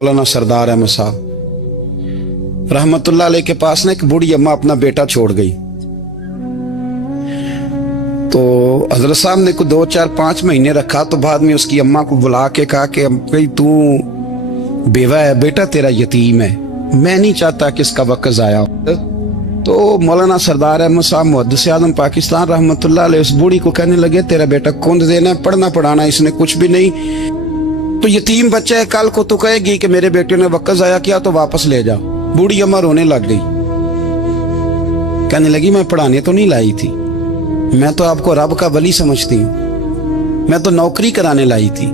मौलाना सरदार अहमद साहब रहमतुल्लाह अलैह के पास ना एक बूढ़ी अम्मा अपना बेटा छोड़ गई। तो हजरत साहब ने को 2, 4, 5 महीने रखा। तो बाद में उसकी अम्मा को बुला के कहा कि भाई तू बेवा है, बेटा तेरा यतीम है, मैं नहीं चाहता कि इसका वक्त ज़ाया हो। तो मौलाना सरदार अहमद साहब मुहद्दिस आज़म पाकिस्तान रहमतुल्लाह अलैह उस बूढ़ी को कहने लगे तेरा बेटा कौन देना है, पढ़ना पढ़ाना इसने कुछ भी नहीं, तो यतीम बच्चा है, कल को तो कहेगी कि मेरे बेटे ने वक्त ज़ाया किया तो वापस ले जाओ। बूढ़ी अम्मा रोने लग गई, कहने लगी मैं पढ़ाने तो नहीं लाई थी, मैं तो आपको रब का वली समझती हूँ, मैं तो नौकरी कराने लाई थी।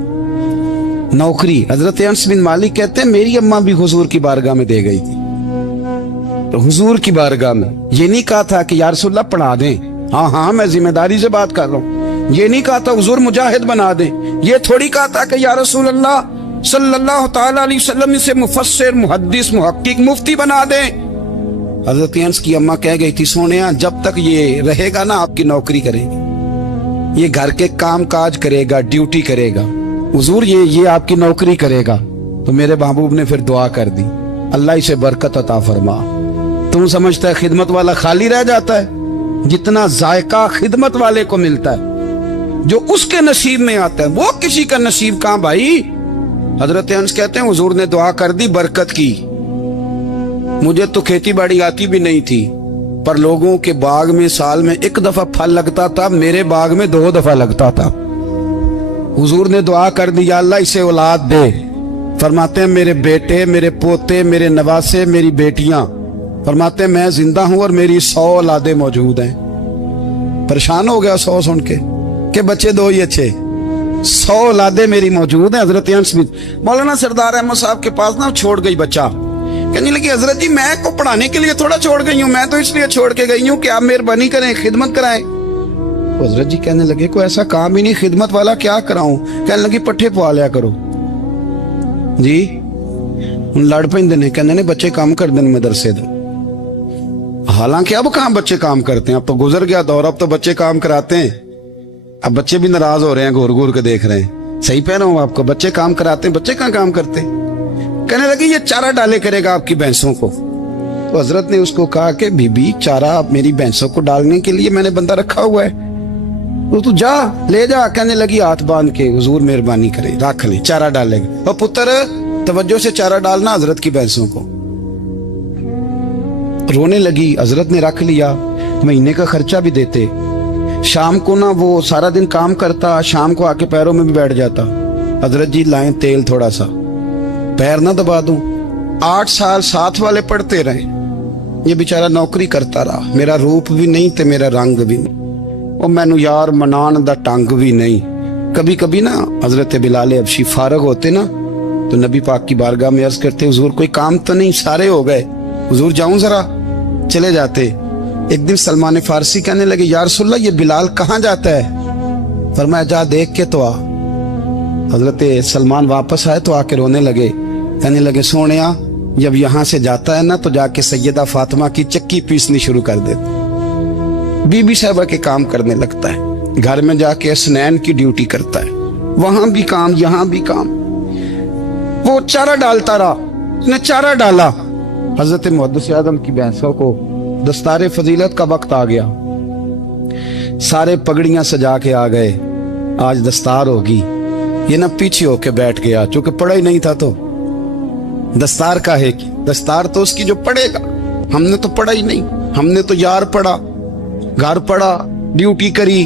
नौकरी हजरत अनस बिन मालिक कहते हैं मेरी अम्मा भी हुजूर की बारगाह में दे गई थी। तो हुजूर की बारगाह में ये नहीं कहा था कि या रसूलल्लाह पढ़ा दें, हाँ हाँ मैं जिम्मेदारी से बात कर रहा हूँ, ये नहीं कहा था हुजूर मुजाहिद बना दें, ये थोड़ी कहा था कि या रसूलल्लाह सल्लल्लाहु तआला अलैहि वसल्लम से मुफस्सिर मुहद्दिस मुहक्किक मुफ्ती बना दें। हजरत अनस की अम्मा कह गई थी सोनिया जब तक ये रहेगा ना आपकी नौकरी करेगी, ये घर के काम काज करेगा, ड्यूटी करेगा, हुजूर ये आपकी नौकरी करेगा। तो मेरे महबूब ने फिर दुआ कर दी, अल्लाह इसे बरकत अता फरमा। तुम समझता है खिदमत वाला खाली रह जाता है? जितना जायका खिदमत वाले को मिलता है, जो उसके नसीब में आता है, वो किसी का नसीब कहां भाई। हजरत अनस कहते हैं हुजूर ने दुआ कर दी, बरकत की। मुझे तो खेती बाड़ी आती भी नहीं थी, पर लोगों के बाग में साल में 1 दफा फल लगता था, मेरे बाग में 2 दफा लगता था। हुजूर ने दुआ कर दी अल्लाह इसे औलाद दे। फरमाते हैं मेरे बेटे, मेरे पोते, मेरे नवासे, मेरी बेटियां, फरमाते हैं मैं जिंदा हूं और मेरी 100 औलादे मौजूद हैं। परेशान हो गया 100 सुन के बच्चे 2 ही अच्छे, 100 औलादे मेरी मौजूद हैं। हजरत अनस बिन मौलाना सरदार अहमद साहब के पास ना छोड़ गई बच्चा, कहने लगी हजरत जी मैं को पढ़ाने के लिए थोड़ा छोड़ गई हूँ, मैं तो इसलिए छोड़ के गई हूँ कि आप मेहरबानी करें खिदमत कराएं। हजरत जी कहने लगे कोई ऐसा काम ही नहीं, खिदमत वाला क्या कराऊं। कहने लगी पट्ठे पवा लिया करो जी। लड़ पेंदे ने, कहने ने बच्चे काम कर दें मदरसे दो। हालांकि अब कहाँ बच्चे काम करते हैं, अब तो गुजर गया दौर, अब तो बच्चे काम कराते हैं। अब बच्चे भी नाराज हो रहे हैं, घूर घूर के देख रहे हैं। सही कह रहा हूं आपको, बच्चे काम कराते हैं, बच्चे कहाँ काम करते। कहने लगी ये चारा डाले करेगा आपकी भैंसों को। तो हजरत ने उसको कहा कि बीबी चारा मेरी भैंसों को डालने के लिए मैंने बंदा रखा हुआ है, तो तू जा ले जा। कहने लगी हाथ बांध के हुजूर मेहरबानी करे रख ले, चारा डालेगा। और पुत्र तवज्जो से चारा डालना हजरत की भैंसों को। रोने लगी, हजरत ने रख लिया, महीने का खर्चा भी देते। शाम को ना वो सारा दिन काम करता, शाम को आके पैरों में भी बैठ जाता, हजरत जी लाएं तेल थोड़ा सा, पैर ना दबा दूं। 8 साल साथ वाले पढ़ते रहे, ये बेचारा नौकरी करता रहा, मेरा रूप भी नहीं ते मेरा रंग भी नहीं, और मैनू यार मनान दा टंग भी नहीं। कभी कभी ना हजरत बिलाल हबशी फारग होते ना तो नबी पाक की बारगाह में अर्ज करते हुजूर कोई काम तो नहीं, सारे हो गए, हुजूर जाऊं जरा, चले जाते। एक दिन सलमान फारसी कहने लगे या रसूलल्लाह ये बिलाल कहाँ जाता है। फरमाया जा देख के तो आ। हजरत सलमान वापस आए तो आके रोने लगे, कहने लगे सोनिया जब यहाँ से जाता है ना तो जाके सैयदा फातिमा की चक्की पीसनी शुरू कर देता, बीबी साहबा के काम करने लगता है, घर में जाके असनैन की ड्यूटी करता है, वहां भी काम यहाँ भी काम। वो चारा डालता रहा, उसने चारा डाला। हजरत मुहद्दिस आज़म की भैंसों को दस्तारे फजीलत का वक्त आ गया, सारे पगड़ियां सजा के आ गए, आज दस्तार होगी। ये ना पीछे होके बैठ गया, चूंकि पढ़ा ही नहीं था तो दस्तार का है कि दस्तार तो उसकी जो पढ़ेगा, हमने तो पढ़ा ही नहीं, हमने तो यार पढ़ा, घर पढ़ा, ड्यूटी करी।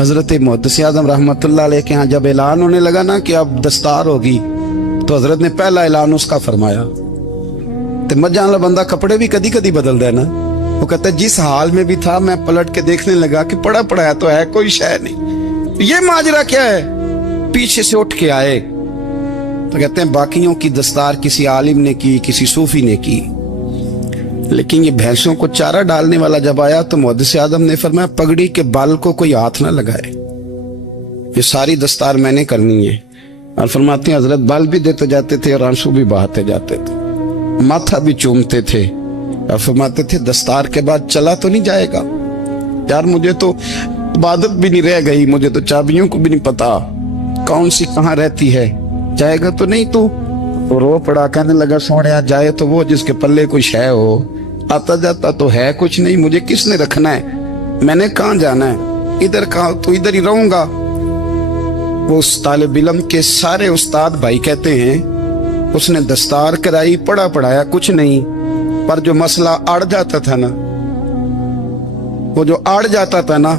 हजरत मुहद्दिस आज़म रहमतुल्लाह अलैह के यहाँ जब ऐलान होने लगा ना कि अब दस्तार होगी, तो हजरत ने पहला ऐलान उसका फरमाया। तो मजान ला बंदा कपड़े भी कदी कदी बदल देना, वो कहता है जिस हाल में भी था मैं पलट के देखने लगा कि पढ़ा पढ़ाया तो है, कोई शय नहीं, ये माजरा क्या है। पीछे से उठ के आए तो कहते हैं बाकियों की दस्तार किसी आलिम ने की, किसी सूफी ने की, लेकिन ये भैंसों को चारा डालने वाला जब आया तो मुहद्दिस आज़म ने फरमाया पगड़ी के बाल को कोई हाथ ना लगाए, ये सारी दस्तार मैंने करनी है। और फरमाते हैं हजरत बाल भी देते जाते थे और आंसू भी बहाते जाते थे, माथा भी चूमते थे, और फरमाते थे दस्तार के बाद चला तो नहीं जाएगा यार, मुझे तो इबादत भी नहीं रह गई, मुझे तो चाबियों को भी नहीं पता कौन सी कहाँ रहती है, जाएगा तो नहीं तू। वो रो पड़ा, कहने लगा सोनिया जाए तो वो जिसके पल्ले कोई शय हो, आता जाता तो है कुछ नहीं, मुझे किसने रखना है, मैंने कहाँ जाना है, इधर कहा तो इधर ही रहूंगा। वो उस तालिब इल्म के सारे उस्ताद भाई कहते हैं उसने दस्तार कराई, पढ़ा पढ़ाया कुछ नहीं, पर जो मसला अड़ जाता था ना, वो जो अड़ जाता था ना,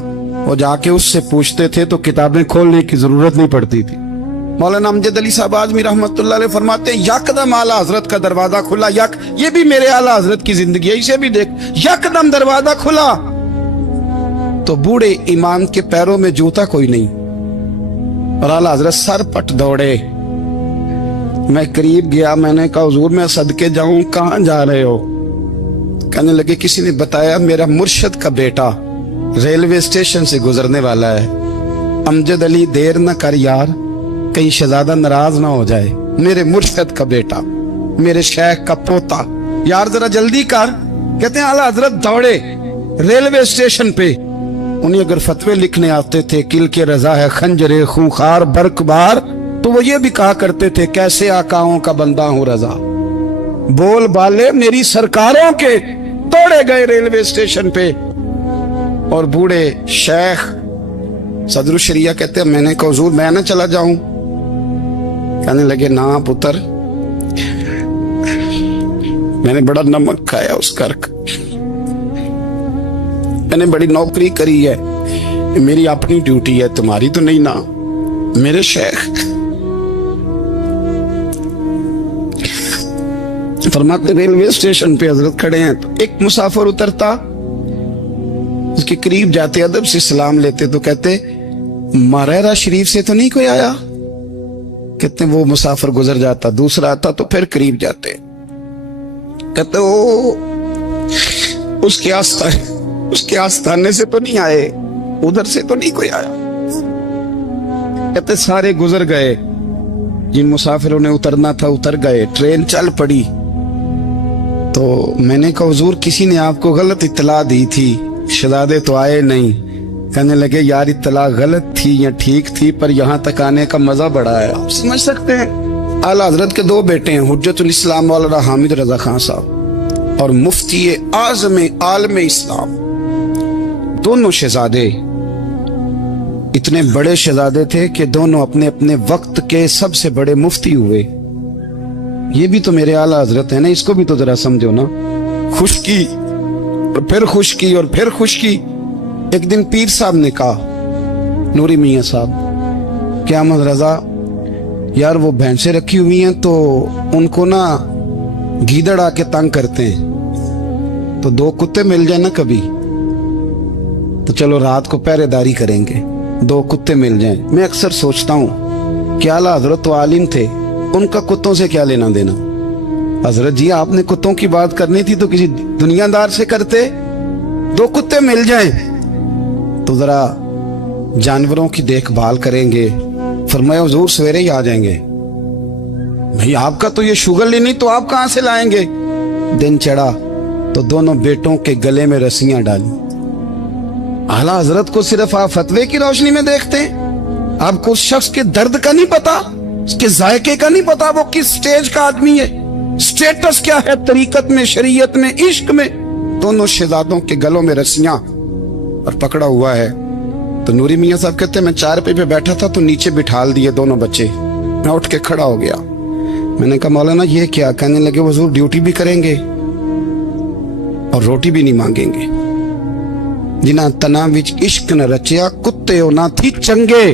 वो जाके उससे पूछते थे तो किताबें खोलने की जरूरत नहीं पड़ती थी। मौलाना अमजद अली साहब आजमी रहमतुल्लाह अलैह फरमाते हैं यकदम आला हजरत का दरवाजा खुला, ये भी मेरे आला हजरत की जिंदगी है, इसे भी देख, यकदम दरवाजा खुला तो बूढ़े इमाम के पैरों में जूता कोई नहीं, और आला हजरत सर पट दौड़े। मैं करीब गया, मैंने कहा हुजूर मैं सदके जाऊं, कहां जा रहे हो? कहने लगे किसी ने बताया मेरा मुर्शद का बेटा रेलवे स्टेशन से गुजरने वाला है, अमजद अली देर न कर यार, कहीं शहजादा नाराज ना हो जाए, मेरे मुर्शद का बेटा, मेरे शेख का पोता, यार जरा जल्दी कर। कहते हैं आला हजरत दौड़े रेलवे स्टेशन पे, उन्हें अगर फतवे लिखने आते थे किल के रजा है खंजरे खूंखार बरकबार, तो वो ये भी कहा करते थे कैसे आकाओं का बंदा हूं रजा, बोल बाले मेरी सरकारों के। दौड़े गए रेलवे स्टेशन पे, और बूढ़े शेख सदरुल शरिया कहते हैं मैंने कहा हुजूर मैं ना चला जाऊं? कहने लगे ना पुत्र, मैंने बड़ा नमक खाया उस कर का, मैंने बड़ी नौकरी करी है, मेरी अपनी ड्यूटी है, तुम्हारी तो नहीं ना। मेरे शेख फरमाते रेलवे स्टेशन पे हजरत खड़े हैं, तो एक मुसाफिर उतरता, उसके करीब जाते अदब से सलाम लेते तो कहते मारेरा शरीफ से तो नहीं कोई आया? कहते वो मुसाफिर गुजर जाता, दूसरा आता तो फिर करीब जाते, कहते वो उसके आस्थाने से तो नहीं आए, उधर से तो नहीं कोई आया। कहते सारे गुजर गए, जिन मुसाफिरों ने उतरना था उतर गए, ट्रेन चल पड़ी। तो मैंने कहा हुजूर किसी ने आपको गलत इत्तला दी थी, शहजादे तो आए नहीं। कहने लगे यार इत्तला गलत थी या ठीक थी, पर यहाँ तक आने का मजा बड़ा है, आप समझ सकते हैं। आला हजरत के दो बेटे हैं, हुज्जतुल इस्लाम मौलाना हामिद रजा खान साहब और मुफ्ती आज़म आलम इस्लाम, दोनों शहजादे इतने बड़े शहजादे थे कि दोनों अपने अपने वक्त के सबसे बड़े मुफ्ती हुए। ये भी तो मेरे आला हजरत है ना, इसको भी तो जरा समझो ना। खुशकी और फिर खुशकी और फिर खुशकी। एक दिन पीर साहब ने कहा नूरी मियाँ साहब क्या अहमद रजा यार वो भैंसें रखी हुई हैं तो उनको ना गीदड़ आके तंग करते हैं, तो दो कुत्ते मिल जाए ना कभी तो चलो रात को पहरेदारी करेंगे, दो कुत्ते मिल जाएं। मैं अक्सर सोचता हूँ कि आला हजरत तो आलिम थे, उनका कुत्तों से क्या लेना देना। हजरत जी आपने कुत्तों की बात करनी थी तो किसी दुनियादार से करते, दो कुत्ते मिल जाएं तो जरा जानवरों की देखभाल करेंगे। फरमाया हुजूर सवेरे ही आ जाएंगे। भाई आपका तो ये शुगर लेनी, तो आप कहां से लाएंगे? दिन चढ़ा तो दोनों बेटों के गले में रस्सियां डाली। आला हजरत को सिर्फ आप फतवे की रोशनी में देखते हैं, आपको उस शख्स के दर्द का नहीं पता, उसके जायके का नहीं पता, वो किस स्टेज का आदमी है, स्टेटस क्या है तरीकत में, शरीयत में, इश्क में। दोनों शहजादों के गलों में रस्सियां और पकड़ा हुआ है। तो नूरी मियाँ साहब कहते हैं मैं चारपाई पे बैठा था तो नीचे बिठाल दिए दोनों बच्चे, मैं उठ के खड़ा हो गया। मैंने कहा मौलाना ये क्या? कहने लगे हुजूर ड्यूटी भी करेंगे और रोटी भी नहीं मांगेंगे। जिन्हां तना विच इश्क न रचिया कुत्ते ना थी चंगे,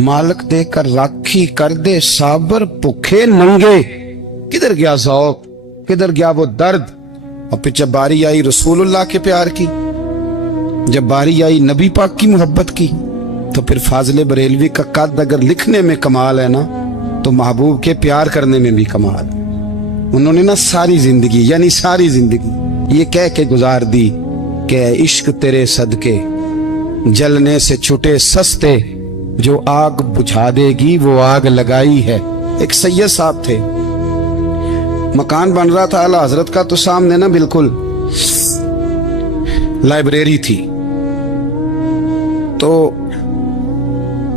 मालक देकर राखी कर दे साबर भुखे नंगे। किधर गया ज़ौक़, किधर गया वो दर्द? और फिर जब बारी आई रसूलुल्लाह के प्यार की, जब बारी आई नबी पाक की मोहब्बत की, तो फिर फाजिल बरेलवी का कद अगर लिखने में कमाल है ना, तो महबूब के प्यार करने में भी कमाल। उन्होंने ना सारी जिंदगी यानी सारी जिंदगी ये कह के गुजार दी कि इश्क तेरे सदके जलने से छुटे सस्ते, जो आग बुझा देगी वो आग लगाई है। एक सैयद साहब थे, मकान बन रहा था आला हजरत का, तो सामने ना बिल्कुल लाइब्रेरी थी। तो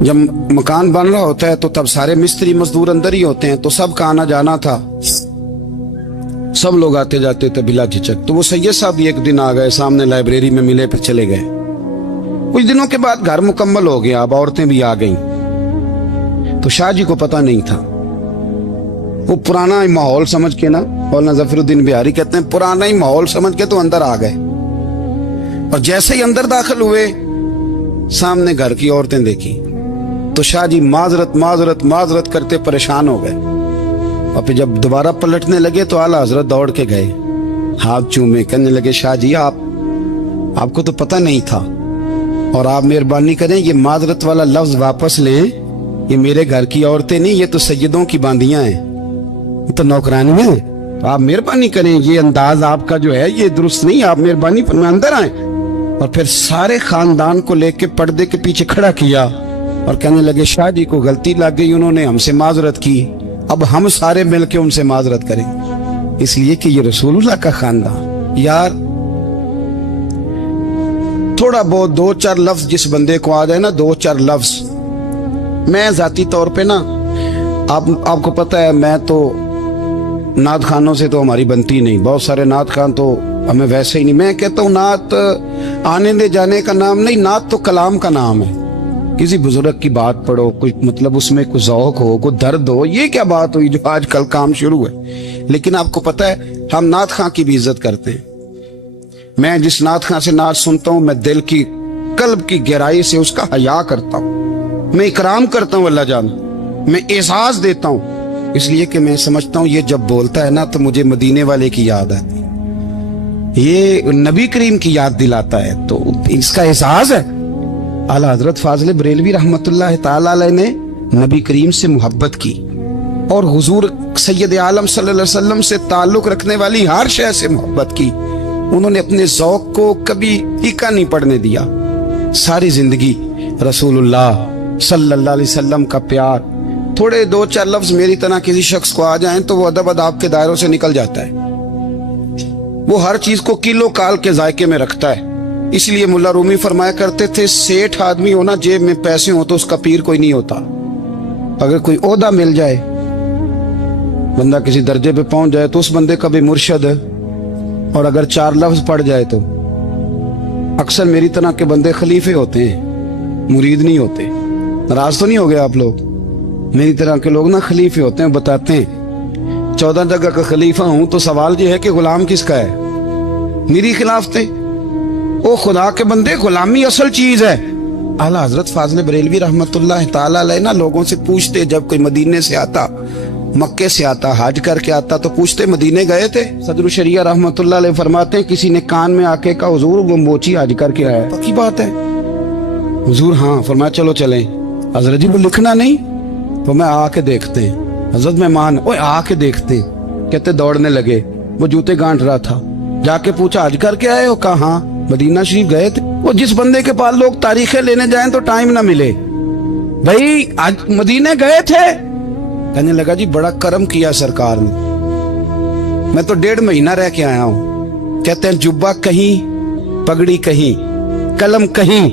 جب مکان بن رہا ہوتا ہے تو تب سارے مستری مزدور اندر ہی ہوتے ہیں، تو سب کا آنا جانا تھا، سب لوگ آتے جاتے تھے بلا جھجک۔ تو وہ سید صاحب بھی ایک دن آ گئے، سامنے لائبریری میں ملے، پھر چلے گئے۔ کچھ دنوں کے بعد گھر مکمل ہو گیا، اب عورتیں بھی آ گئیں، تو شاہ جی کو پتہ نہیں تھا۔ وہ پرانا ہی ماحول سمجھ کے نا، مولانا ظفر الدین بہاری کہتے ہیں پرانا ہی ماحول سمجھ کے تو اندر آ گئے، اور جیسے ہی اندر داخل ہوئے سامنے گھر کی عورتیں دیکھی تو شاہ جی معذرت معذرت معذرت کرتے پریشان ہو گئے، اور پھر جب دوبارہ پلٹنے لگے تو اعلیٰ حضرت دوڑ کے گئے، ہاتھ چومے، کہنے لگے شاہ جی آپ کو تو پتہ نہیں تھا، اور آپ مہربانی کریں یہ معذرت والا لفظ واپس لیں، یہ میرے گھر کی عورتیں نہیں، یہ تو سیدوں کی باندیاں ہیں، یہ تو نوکرانی ہیں، آپ مہربانی کریں، یہ انداز آپ کا جو ہے یہ درست نہیں، آپ مہربانی فرمائیں اندر آئیں۔ اور پھر سارے خاندان کو لے کے پردے کے پیچھے کھڑا کیا اور کہنے لگے شاہ جی کو غلطی لگ گئی، انہوں نے ہم سے معذرت کی، اب ہم سارے مل کے ان سے معذرت کریں، اس لیے کہ یہ رسول اللہ کا خاندان۔ یار تھوڑا بہت دو چار لفظ جس بندے کو آ جائے نا، دو چار لفظ، میں ذاتی طور پہ نا آپ کو پتہ ہے میں تو نعت خانوں سے تو ہماری بنتی نہیں، بہت سارے نعت خان تو ہمیں ویسے ہی نہیں، میں کہتا ہوں نعت آنے دے جانے کا نام نہیں، نعت تو کلام کا نام ہے۔ کسی بزرگ کی بات پڑھو، کوئی مطلب اس میں کوئی ذوق ہو، کوئی درد ہو، یہ کیا بات ہوئی جو آج کل کام شروع ہے۔ لیکن آپ کو پتہ ہے ہم نعت خان کی بھی عزت کرتے ہیں، میں جس نعت خان سے نعت سنتا ہوں میں دل کی قلب کی گہرائی سے اس کا حیا کرتا ہوں، میں اکرام کرتا ہوں، اللہ جان میں اعزاز دیتا ہوں، اس لیے کہ میں سمجھتا ہوں یہ جب بولتا ہے نا تو مجھے مدینے والے کی یاد آتی، یہ نبی کریم کی یاد دلاتا ہے، تو اس کا احساس ہے۔ اعلیٰ حضرت فاضل بریلوی رحمت اللہ تعالی علیہ نے نبی کریم سے محبت کی، اور حضور سید عالم صلی اللہ علیہ وسلم سے تعلق رکھنے والی ہر شے سے محبت کی، انہوں نے اپنے ذوق کو کبھی پھیکا نہیں پڑنے دیا، ساری زندگی رسول اللہ صلی اللہ علیہ وسلم کا پیار۔ تھوڑے دو چار لفظ میری طرح کسی شخص کو آ جائیں تو وہ ادب اداب کے دائروں سے نکل جاتا ہے، وہ ہر چیز کو کلو کال کے ذائقے میں رکھتا ہے، اس لیے ملا رومی فرمایا کرتے تھے سیٹھ آدمی ہونا جیب میں پیسے ہوں تو اس کا پیر کوئی نہیں ہوتا۔ اگر کوئی عہدہ مل جائے، بندہ کسی درجے پہ پہنچ جائے تو اس بندے کا بھی مرشد ہے، اور اگر چار لفظ پڑھ جائے تو اکثر میری طرح کے بندے خلیفے ہوتے ہیں، مرید نہیں ہوتے۔ ناراض تو نہیں ہو گئے آپ لوگ؟ میری طرح کے لوگ نا خلیفے ہوتے ہیں، بتاتے ہیں 14 جگہ کا خلیفہ ہوں تو سوال یہ ہے کہ غلام کس کا ہے؟ میری خلافت او خدا کے بندے، غلامی اصل چیز ہے۔ اعلیٰ حضرت فاضل بریلوی رحمت اللہ تعالی علیہ نا لوگوں سے پوچھتے، جب کوئی مدینے سے آتا، مکے سے آتا، حج کر کے آتا تو پوچھتے مدینے گئے تھے؟ صدر الشریعہ رحمت اللہ علیہ فرماتے ہیں کسی نے کان میں آ کے کہا حضور وہ موچی حج کر کے آیا، پکی بات ہے؟ حضور ہاں، فرمایا چلو چلیں۔ حضرت جی وہ لکھنا نہیں، تو میں آ کے دیکھتے ہیں۔ حضرت مہمان اوے آ کے دیکھتے ہیں، کہتے دوڑنے لگے، وہ جوتے گانٹ رہا تھا، جا کے پوچھا حج کر کے آئے ہو؟ کہا ہاں، مدینہ شریف گئے تھے۔ وہ جس بندے کے پاس لوگ تاریخیں لینے جائیں تو ٹائم نہ ملے، بھائی آج مدینے گئے تھے؟ کہنے لگا جی بڑا کرم کیا سرکار نے، میں تو 1.5 مہینہ رہ کے آیا ہوں۔ کہتے ہیں جبہ کہیں، پگڑی کہیں، قلم کہیں،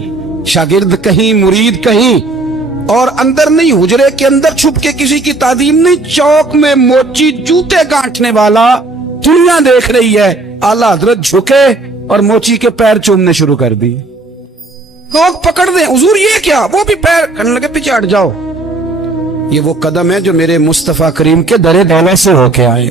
شاگرد کہیں، مرید کہیں، اور اندر نہیں، حجرے کے اندر چھپ کے کسی کی تعظیم نہیں، چوک میں موچی جوتے گانٹنے والا دنیا دیکھ رہی ہے، اعلیٰ حضرت جھکے اور موچی کے پیر چومنے شروع کر دی، لوگ پکڑ دیں حضور یہ کیا، وہ بھی پیر، کہنے لگے پیچھے ہٹ جاؤ، یہ وہ قدم ہے جو میرے مصطفیٰ کریم کے در دولت سے ہو کے آئے،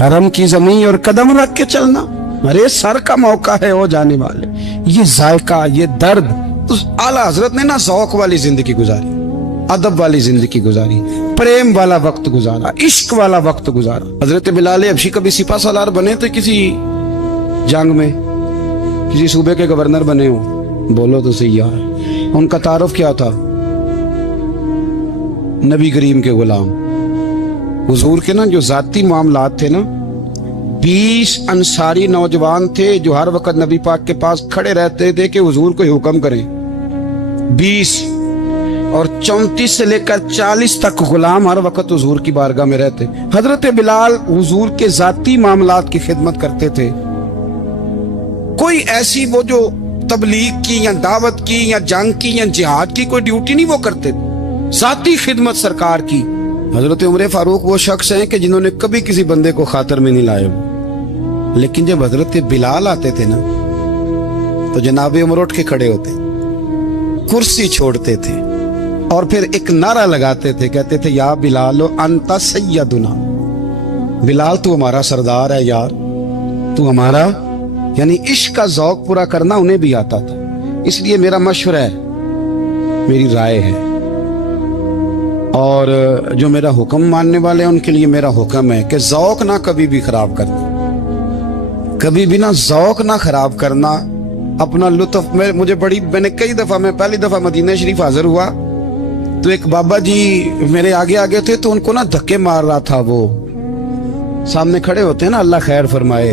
حرم کی زمین اور قدم رکھ کے چلنا، میرے سر کا موقع ہے ہو جانے والے، یہ ذائقہ، یہ درد۔ تو اعلیٰ حضرت نے نا ذوق والی زندگی گزاری، ادب والی زندگی گزاری، پریم والا وقت گزارا، عشق والا وقت گزارا۔ حضرت بلال حبشی کبھی سپاہ سالار بنے تھے کسی جنگ میں، کسی صوبے کے گورنر بنے ہوں؟ بولو تو صحیح ہے۔ ان کا تعارف کیا تھا؟ نبی کریم کے غلام۔ حضور کے نا جو ذاتی معاملات تھے نا، 20 انصاری نوجوان تھے جو ہر وقت نبی پاک کے پاس کھڑے رہتے تھے کہ حضور کو حکم کریں، 20، اور 34 سے لے کر 40 تک غلام ہر وقت حضور کی بارگاہ میں رہتے۔ حضرت بلال حضور کے ذاتی معاملات کی خدمت کرتے تھے، کوئی ایسی وہ جو तबलीग की या दावत की या जंग की या जिहाद की कोई ड्यूटी नहीं वो करते, ذاتی खिदमत सरकार की। हजरत उमर फारूक वो शख्स हैं कि जिन्होंने कभी किसी बंदे को खातर में नहीं लाया, लेकिन जब हजरत बिलाल आते थे ना तो जनाब उमर उठ के खड़े होते, कुर्सी छोड़ते थे और फिर एक नारा लगाते थे, कहते थे या बिलाल अंता सैयदुना, बिलाल तू हमारा सरदार है यार, तू हमारा। यानी इश्क का ज़ौक पूरा करना उन्हें भी आता था। इसलिए मेरा मशवरा है, मेरी राय है, और जो मेरा हुक्म मानने वाले हैं उनके लिए मेरा हुक्म है कि ज़ौक ना कभी भी खराब करना, कभी भी ना ज़ौक ना खराब करना, अपना लुत्फ। मैंने कई दफ़ा, मैं पहली दफ़ा मदीना शरीफ हाजिर हुआ तो एक बाबा जी मेरे आगे आगे थे, तो उनको ना धक्के मार रहा था। वो सामने खड़े होते हैं ना, अल्लाह खैर फरमाए,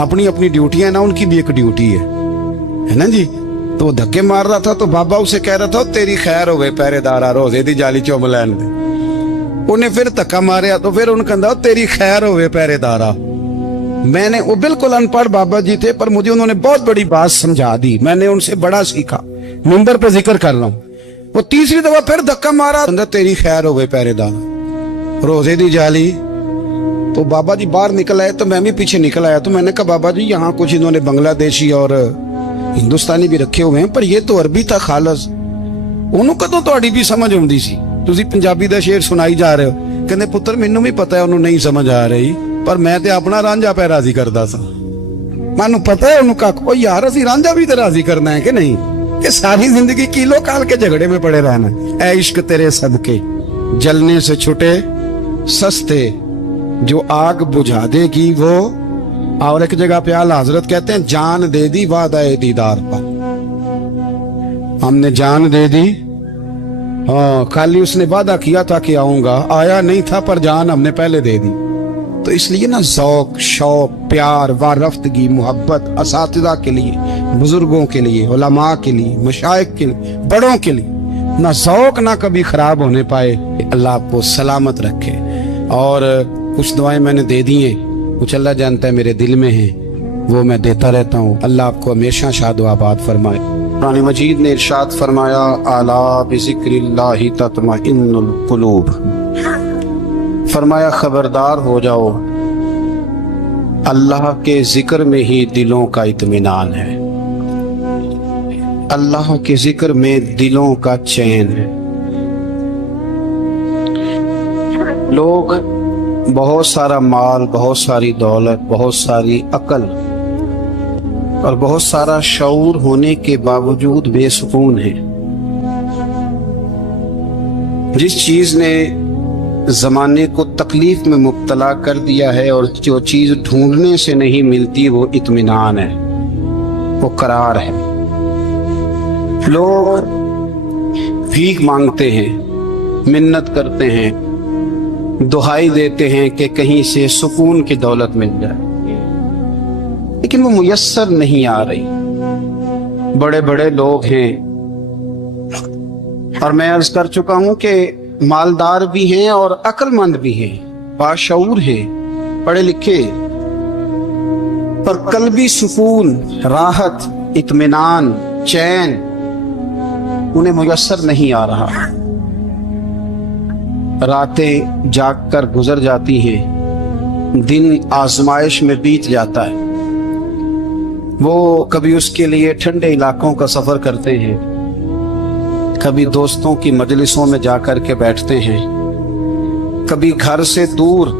अपनी अपनी ड्यूटी है ना, उनकी भी एक ड्यूटी है ना जी। तो वो धक्के मार रहा था तो बाबा उसे कह रहा था तेरी खैर हो गए पहरेदारा, रोजे दी जाली चुम लैन दे। उन्हें फिर धक्का मारे तो फिर उन्हें कहता तेरी खैर हो गए पहरेदारा। मैंने, वो बिल्कुल अनपढ़ बाबा जी थे, पर मुझे उन्होंने बहुत बड़ी बात समझा दी, मैंने उनसे बड़ा सीखा, मिंबर पे जिक्र कर रहा हूँ। वो तीसरी दफा फिर धक्का मारा, तेरी खैर हो गई पहरेदारा, रोजे दी जाली। तो बाबा जी बाहर निकल आए तो मैं भी पीछे निकल आया। तो मैंने कहा बाबा जी यहाँ कुछ इन्होंने बांग्लादेशी और हिंदुस्तानी भी रखे हुए हैं, पर ये तो अरबी था खालस, ਉਹਨੂੰ ਕਦੋਂ ਤੁਹਾਡੀ ਵੀ ਸਮਝ ਆਉਂਦੀ ਸੀ? ਤੁਸੀਂ ਪੰਜਾਬੀ ਦਾ ਸ਼ੇਰ ਸੁਣਾਈ ਜਾ ਰਹੇ ਹੋ। ਕਹਿੰਦੇ ਪੁੱਤਰ ਮੈਨੂੰ ਵੀ ਪਤਾ ਹੈ ਉਹਨੂੰ ਨਹੀਂ ਸਮਝ ਆ ਰਹੀ, ਪਰ ਮੈਂ ਤੇ ਆਪਣਾ ਰਾਂਝਾ ਪੈ ਰਾਜ਼ੀ ਕਰਦਾ ਸਾਂ। ਮੈਨੂੰ ਪਤਾ ਹੈ ਉਹਨੂੰ ਕੱਖ, ਉਹ ਯਾਰ ਅਸੀਂ ਰਾਂਝਾ ਵੀ ਤੇ ਰਾਜ਼ੀ ਕਰਨਾ ਹੈ ਕਿ ਨਹੀਂ, कि सारी जिंदगी कीलो काल के झगड़े में पड़े रहना। ऐ इश्क तेरे सदके जलने से छुटे सस्ते, जो आग बुझा देगी वो। और एक जगह पे आला हजरत कहते हैं जान दे दी वादा दीदार पर, हमने जान दे दी। हाँ, खाली उसने वादा किया था कि आऊंगा, आया नहीं था, पर जान हमने पहले दे दी। तो इसलिए ना ज़ौक, शौक, प्यार, वारफ्तगी, मोहब्बत असातिज़ा के लिए, बुजुर्गों के लिए, उलमा के लिए, मशाइख के लिए, बड़ों के लिए ना ज़ौक ना कभी खराब होने पाए। अल्लाह आपको सलामत रखे। और कुछ दुआएं मैंने दे दी हैं, कुछ अल्लाह जानता है मेरे दिल में है, वो मैं देता रहता हूँ। अल्लाह आपको हमेशा शाद व आबाद फरमाए। कुरान मजीद ने इरशाद फरमाया अला बिज़िक्रिल्लाहि तत्मइन्नुल कुलूब, फरमाया खबरदार हो जाओ, अल्लाह के जिक्र में ही दिलों का इत्मीनान है, अल्लाह के जिक्र में दिलों का चैन है। लोग बहुत सारा माल, बहुत सारी दौलत, बहुत सारी अकल और बहुत सारा शऊर होने के बावजूद बेसुकून हैं। जिस चीज ने जमाने को तकलीफ में मुब्तला कर दिया है और जो चीज ढूंढने से नहीं मिलती वो इत्मीनान है, वो करार है। लोग भीख मांगते हैं, मिन्नत करते हैं, दुहाई देते हैं कि कहीं से सुकून की दौलत मिल जाए, लेकिन वो मुयस्सर नहीं आ रही। बड़े बड़े लोग हैं, और मैं अर्ज कर चुका हूं कि मालदार भी हैं और अक्लमंद भी हैं, बाशऊर हैं, पढ़े लिखे, पर कल्बी सुकून, राहत, इत्मीनान, चैन उन्हें मुयस्सर नहीं आ रहा। रातें जाग कर गुजर जाती हैं, दिन आजमाइश में बीत जाता है। वो कभी उसके लिए ठंडे इलाकों का सफर करते हैं, कभी दोस्तों की मजलिसों में जाकर के बैठते हैं, कभी घर से दूर